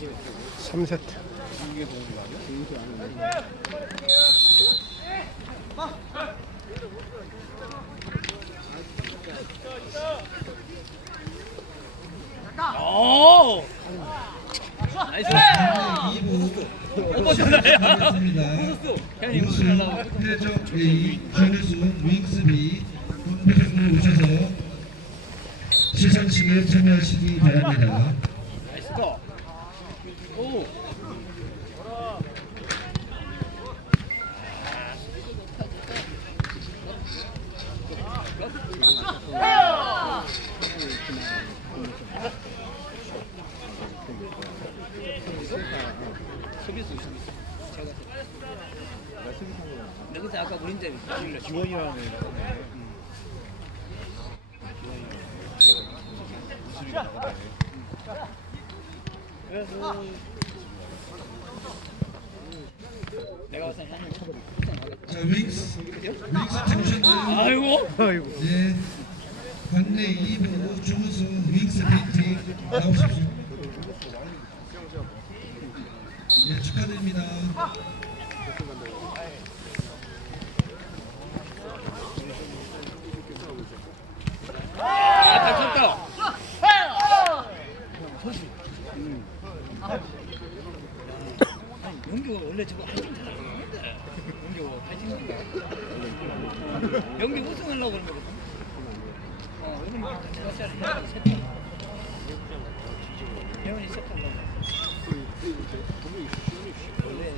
3세트. 오! 나이스. 2부 시작하겠습니다. 형님 우수 무슨 하려고? 해적 A 준우승 윙스 B 본부장으로 오셔서 시상식에 참여하시기 바랍니다. 나이스 거. 오. 수비수 수비수. 제가 내가 내가 봤을 때 쳐버리. 자 윙스 윙스 팀션들 아이고. 아이고. 예 관내 2부 준우승 윙스 B팀 나오십시오. 예 축하드립니다. 아, 잘 쳤다. 영규가 원래 저거 하진 잘하는데 영규 하진인가? 영규 우승하려고 그런 거거든. 어, 같이 같이 하는 세팅. 혜원이 시작하려고. 원래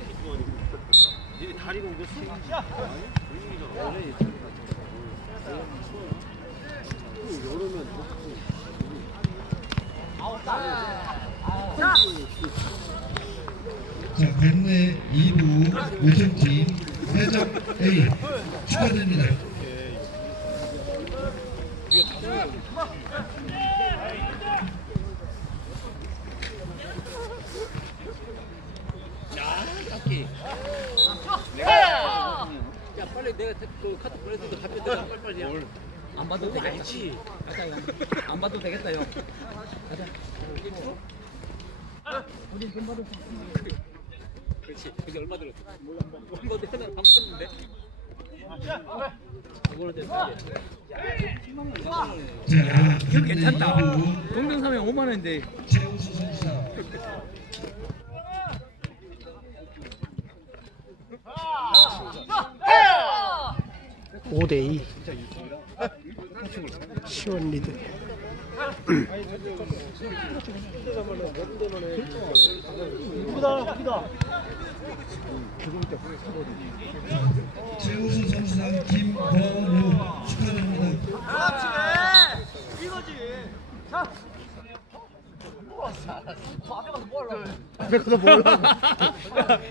니네 다리가 옮겼어? 원래 자 관내 2부 우승팀 해적 A 축하드립니다. 야, 깎기. 내가 야 빨리 내가 태- 그 카드 보내서 답변 내가 빨리빨리 해. 안 봐도 되겠다. 알지. 가자 형. 안 봐도 되겠다 형. 가자. 우리 돈 받을 수 있어. 그렇지. 그게 얼마 들었어? 몰라. 뭐 내가 방 쳤는데. 그거는 됐어. 자 이거 괜찮다. 2부 동영상에 5만 원인데. 최우수 선수 5대 2. 시원 리드. 최우수 선수단 김건우 축하드립니다. 앞에 가서 몰라.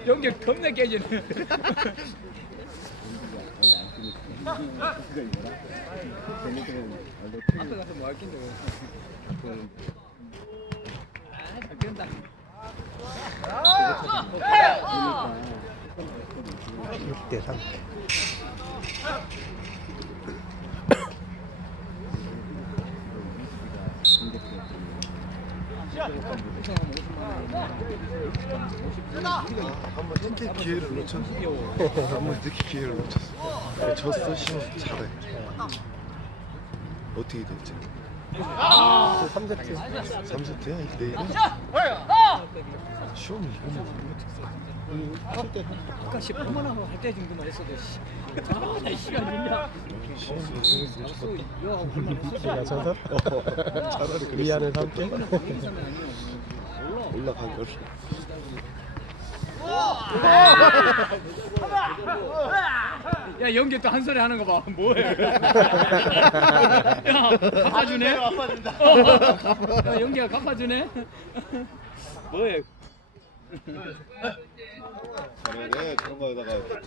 연결 겁나 깨지네. 앞에 가서 뭐 할긴데 아, 잘 깬다. 6대 3. 한번 늦게 기회를 놓쳤어. 한번 늦게 기회를 놓쳤어. 졌어, 시험 잘해. 어떻게 됐지? 3세트. 3세트야? 내일은? 시험이 이거만 아까 10분만 하고 할때 정도만 했어도 씨. 아, 시간 있냐? 시험이 벌써 이거 얼마나 야, 저서 차라리 그랬어. 위안을 삼게. 올라간 걸. 야 연기 또 한 소리 하는 거 봐. 뭐해? 야 갚아주네. 갚아준다. 야 연기가 갚아주네. 뭐해? 잘해, 네, 저런 거에다가 금양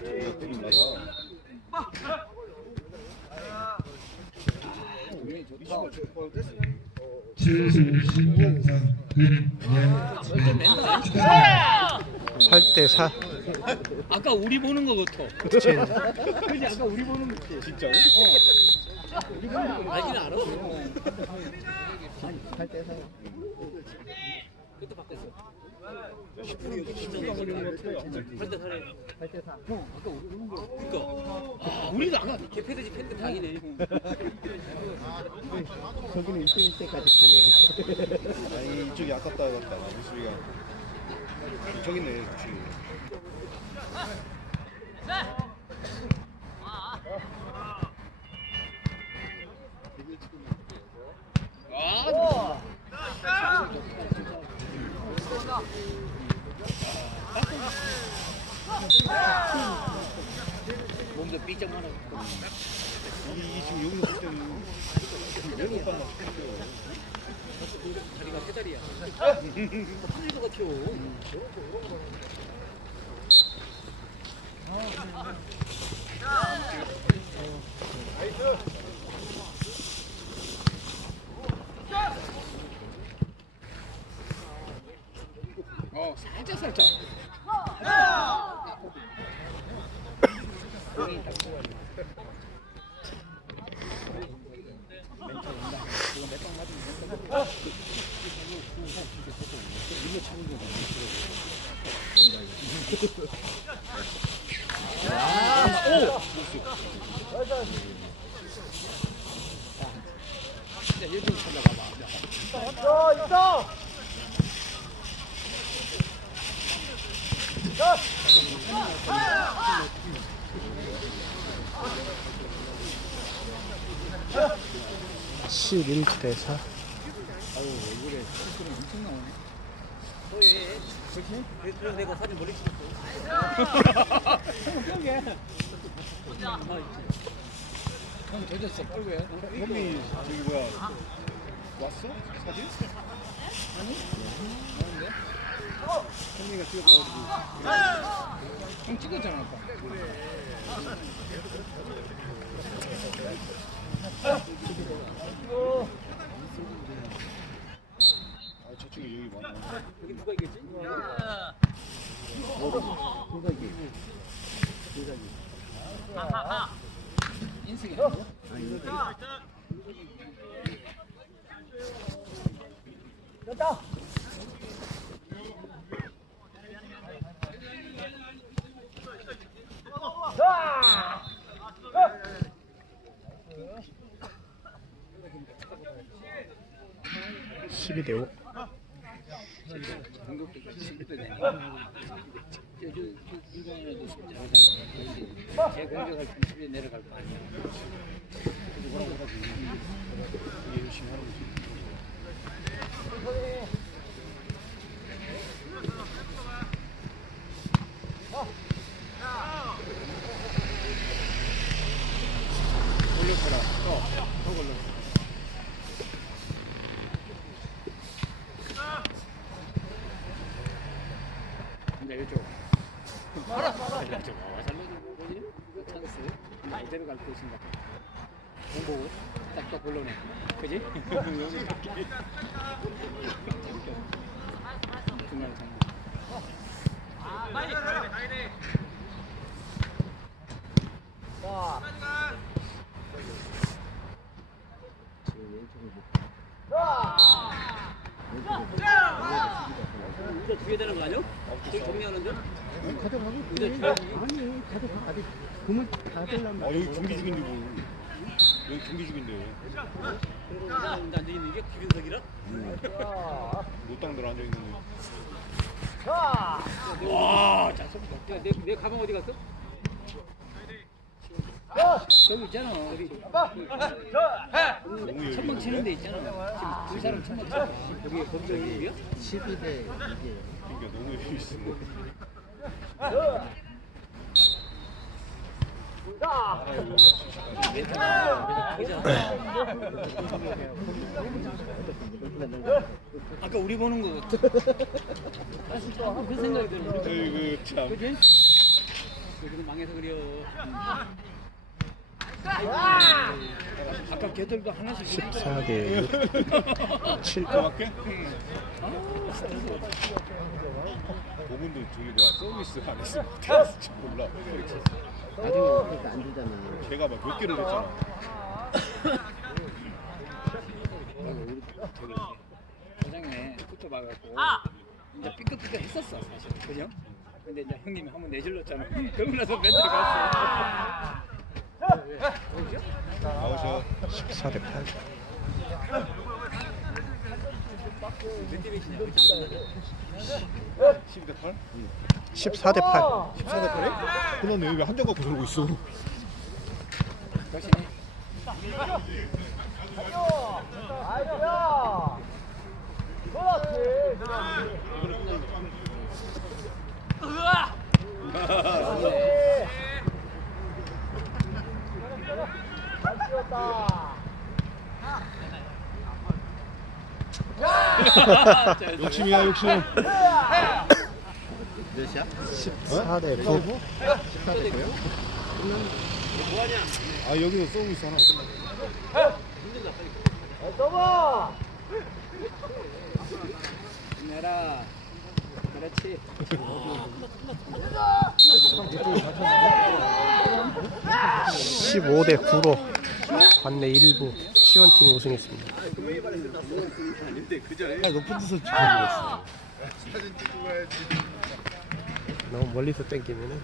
축하드립니다. 8대 4. 아까 우리 보는 거 같아. 그치. 그지 아까 우리 보는 거 같아. 진짜로? 어. 우리 보는 거 알긴 알아. 아니 8대 4. 그때 바뀌었어. 그런데 사례 8대 4. 형 아까 우리 그런 거. 아, 우리도 아까 개패드지 팬데 당이네. 거기는 1대1 때까지 가네. 아니 이쪽이 아깝다 아깝다 미수리가 저기 있네 그치 이 지금 여기서 다리가 다리야. 것 같아요. 어, 살짝 살짝. 아! 진짜 일등 찾아봐봐. 십일 대 4. 너예 그래서 내가 사진 멀리 찍었어. 형 젖었어 뻘고야. 형이 저기 뭐야 왔어? 사진? 아니 아닌데? 형이가 찍어가지고 형 찍었잖아 아까. 아 저쪽에 여기 많아 여기 누가 이겼지? 인승이 아니야? 십이 대 5. 공격도 실패네. 저저 이거라도 잘하잖아. 제 공격할 내려갈 거 아니야. 그래서 뭐라고 하지? 이게 열심히 하는 거지 올려줘라 어더 걸려 근데 이쪽. 알아. 살려주고 뭐지? 이거 찬스. 어디로 갈 것인가? 공 보고 딱딱 골라내. 그지? 여기 갈게. 중간에 장 면. 의자 두개 되는 거 아니야? 저기 정리하는데? 가져가고 개. 아니 가져가. 아직 금을 다 들란 아 여기 경기 중인데 뭐 여기 경기 중인데 앉아 있는 게 김윤석이라? 노땅들 앉아 있는데 와, 잘 쏜다. 야, 내, 내 가방 어디 갔어? 저기 있잖아. 우리 천막 치는 데 있잖아. 지금 두 사람 천막 쳐. 여기 거기 여기야? 12대 2. 그러니까 너무 여유 있어 아까 우리 보는 거. 그 생각이 들어. 어이구 참 그지? 여기도 망해서 그려. 아까 개들도 하나씩 14대 6. 7. 맞게? 보문도 저기 뭐야 서비스 안 했으면 어떻게 했을지 몰라 나중에 안 되잖아. 걔가 막 몇 개를 냈잖아 도장에 붙어 봐갖고 이제 삐끗삐끗 있었어 사실 그죠? 근데 이제 형님이 한번 내질렀잖아 그러고 나서 멘트가 갔어 14대 8. 대 8? 14대 8. 14대 8에? 그놈 여기 한장 갖고 저러고 있어. 역시 욕심이야 욕심. 몇이야? 14대 9. 14대 9요? 아 여기서 쏘고 있어 하나. 힘내라 그렇지 15대 9로 관내 1부 시원팀이 우승했습니다. 아 높은 데서 찍어주고 있어. 너무 멀리서 땡기면은